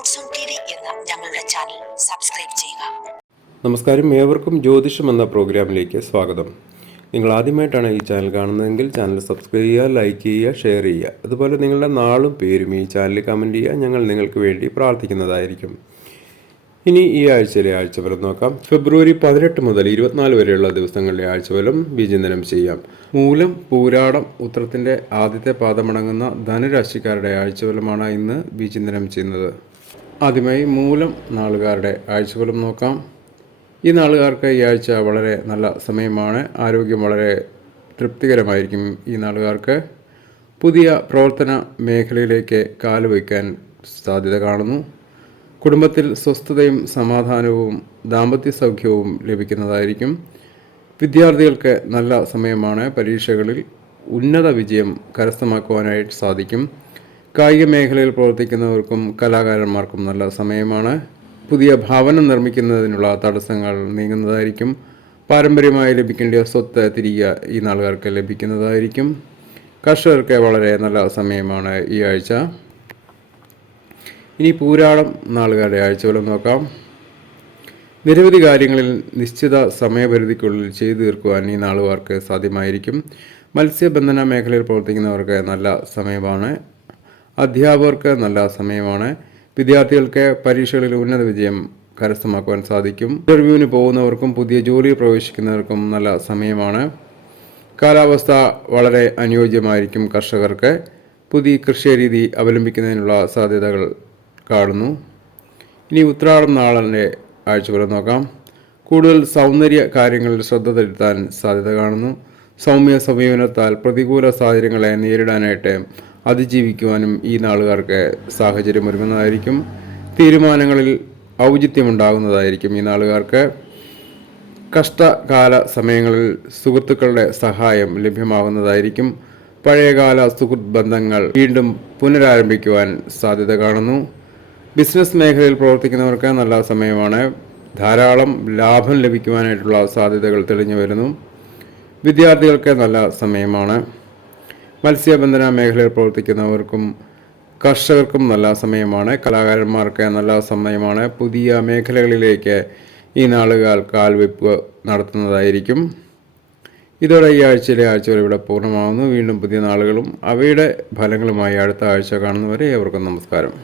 എന്ന ഞങ്ങളുടെ channel subscribe ചെയ്യുക. നമസ്കാരം. ഏവർക്കും ജ്യോതിഷം എന്ന പ്രോഗ്രാമിലേക്ക് സ്വാഗതം. നിങ്ങൾ ആദ്യമായിട്ടാണ് ഈ ചാനൽ കാണുന്നതെങ്കിൽ ചാനൽ സബ്സ്ക്രൈബ് ചെയ്യുക ലൈക്ക് ചെയ്യുക ഷെയർ ചെയ്യുക. അതുപോലെ നിങ്ങളുടെ നാളും പേരും ഈ ചാനലിൽ കമന്റ് ചെയ്യുക. ഞങ്ങൾ നിങ്ങൾക്ക് വേണ്ടി പ്രാർത്ഥിക്കുന്നതായിരിക്കും. ഇനി ഈ ആഴ്ചയിലെ ആഴ്ചഫലം നോക്കാം. ഫെബ്രുവരി പതിനെട്ട് മുതൽ ഇരുപത്തിനാല് വരെയുള്ള ദിവസങ്ങളിലെ ആഴ്ചഫലം വിചിന്തനം ചെയ്യാം. മൂലം പൂരാടം ഉത്രത്തിന്റെ ആദ്യത്തെ പാദമടങ്ങുന്ന ധനുരാശിക്കാരുടെ ആഴ്ചഫലമാണ് ഇന്ന് വിചിന്തനം ചെയ്യുന്നത്. ആദ്യമായി മൂലം നാളുകാരുടെ ആഴ്ചകളും നോക്കാം. ഈ നാളുകാർക്ക് ഈ ആഴ്ച വളരെ നല്ല സമയമാണ്. ആരോഗ്യം വളരെ തൃപ്തികരമായിരിക്കും ഈ നാളുകാർക്ക്. പുതിയ പ്രവർത്തന മേഖലയിലേക്ക് കാലുവയ്ക്കാൻ സാധ്യത കാണുന്നു. കുടുംബത്തിൽ സ്വസ്ഥതയും സമാധാനവും ദാമ്പത്യ സൗഖ്യവും ലഭിക്കുന്നതായിരിക്കും. വിദ്യാർത്ഥികൾക്ക് നല്ല സമയമാണ്. പരീക്ഷകളിൽ ഉന്നത വിജയം കരസ്ഥമാക്കുവാനായിട്ട് സാധിക്കും. കായിക മേഖലയിൽ പ്രവർത്തിക്കുന്നവർക്കും കലാകാരന്മാർക്കും നല്ല സമയമാണ്. പുതിയ ഭവനം നിർമ്മിക്കുന്നതിനുള്ള തടസ്സങ്ങൾ നീങ്ങുന്നതായിരിക്കും. പാരമ്പര്യമായി ലഭിക്കേണ്ട സ്വത്ത് തിരികെ ഈ നാളുകാർക്ക് ലഭിക്കുന്നതായിരിക്കും. കർഷകർക്ക് വളരെ നല്ല സമയമാണ് ഈ ആഴ്ച. ഇനി പൂരാടം നാളുകാരുടെ ആഴ്ചകളും നോക്കാം. നിരവധി കാര്യങ്ങളിൽ നിശ്ചിത സമയപരിധിക്കുള്ളിൽ ചെയ്തു തീർക്കുവാൻ ഈ നാളുകാർക്ക് സാധ്യമായിരിക്കും. മത്സ്യബന്ധന മേഖലയിൽ പ്രവർത്തിക്കുന്നവർക്ക് നല്ല സമയമാണ്. അധ്യാപകർക്ക് നല്ല സമയമാണ്. വിദ്യാർത്ഥികൾക്ക് പരീക്ഷകളിൽ ഉന്നത വിജയം കരസ്ഥമാക്കുവാൻ സാധിക്കും. ഇന്റർവ്യൂവിന് പോകുന്നവർക്കും പുതിയ ജോലി പ്രവേശിക്കുന്നവർക്കും നല്ല സമയമാണ്. കാലാവസ്ഥ വളരെ അനുയോജ്യമായിരിക്കും കർഷകർക്ക്. പുതിയ കൃഷിരീതി അവലംബിക്കുന്നതിനുള്ള സാധ്യതകൾ കാണുന്നു. ഇനി ഉത്രാടം നാളിന്റെ ആഴ്ചഫലം നോക്കാം. കൂടുതൽ സൗന്ദര്യ കാര്യങ്ങളിൽ ശ്രദ്ധ ചെലുത്താൻ സാധ്യത കാണുന്നു. സൗമ്യ സമീപനത്താൽ പ്രതികൂല സാഹചര്യങ്ങളെ നേരിടാനായിട്ട് അതിജീവിക്കുവാനും ഈ നാളുകാർക്ക് സാഹചര്യം ഒരുങ്ങുന്നതായിരിക്കും. തീരുമാനങ്ങളിൽ ഔചിത്യമുണ്ടാകുന്നതായിരിക്കും ഈ നാളുകാർക്ക്. കഷ്ടകാല സമയങ്ങളിൽ സുഹൃത്തുക്കളുടെ സഹായം ലഭ്യമാകുന്നതായിരിക്കും. പഴയകാല സുഹൃത്ത് ബന്ധങ്ങൾ വീണ്ടും പുനരാരംഭിക്കുവാൻ സാധ്യത കാണുന്നു. ബിസിനസ് മേഖലയിൽ പ്രവർത്തിക്കുന്നവർക്ക് നല്ല സമയമാണ്. ധാരാളം ലാഭം ലഭിക്കുവാനായിട്ടുള്ള സാധ്യതകൾ തെളിഞ്ഞു വരുന്നു. വിദ്യാർത്ഥികൾക്ക് നല്ല സമയമാണ്. മത്സ്യബന്ധന മേഖലയിൽ പ്രവർത്തിക്കുന്നവർക്കും കർഷകർക്കും നല്ല സമയമാണ് കലാകാരന്മാർക്ക് നല്ല സമയമാണ്. പുതിയ മേഖലകളിലേക്ക് ഈ നാളുകൾ കാൽവെപ്പ് നടത്തുന്നതായിരിക്കും. ഇതോടെ ഈ ആഴ്ചയിലെ ആഴ്ചകൾ ഇവിടെ പൂർണമാകുന്നു വീണ്ടും പുതിയ നാളുകളും അവയുടെ ഫലങ്ങളുമായി അടുത്ത ആഴ്ച കാണുന്നവരെ ഏവർക്കും നമസ്കാരം.